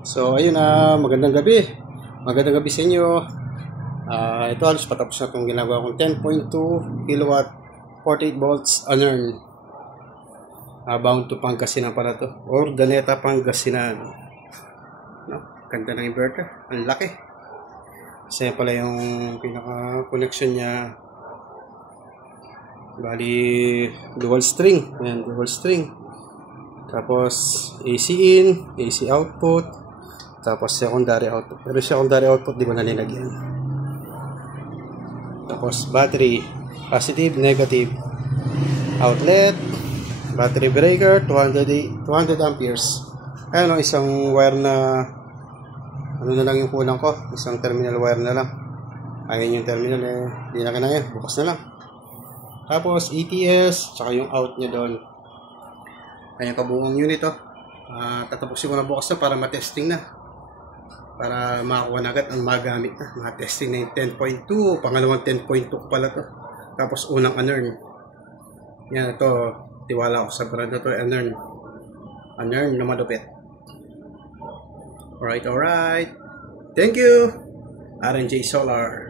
So ayun na, magandang gabi. Magandang gabi sa inyo. Ito halos patapos na itong ginagawa kong 10.2 kilowatt 48 volts unearned. Bound to Pangasinan pala to, or Daneta, Pangasinan. No? Ganda ng inverter, ang laki. Kasi pala yung pinaka connection niya, bali dual string. Ayan, dual string. Tapos AC in, AC output, tapos secondary output. Pero secondary output di ko na nilagyan. Tapos battery, positive, negative. Outlet, battery breaker, 200 amperes. Ayan o, isang wire na, ano na lang yung kulang ko, isang terminal wire na lang. Ayun yung terminal eh, di na kinaya, bukas na lang. Tapos ETS, tsaka yung out niya doon. Ayan kabuong unit oh. Tatapusin ko na bukas na para matesting na. Para makakuha na agad ang magamit na. Mga-testing na yung 10.2. Pangalawang 10.2 pala to. Tapos unang unearn. Yan ito. Tiwala ko sa brand na to. Unearn. Unearn na malupit. Alright. Thank you. RNJ Solar.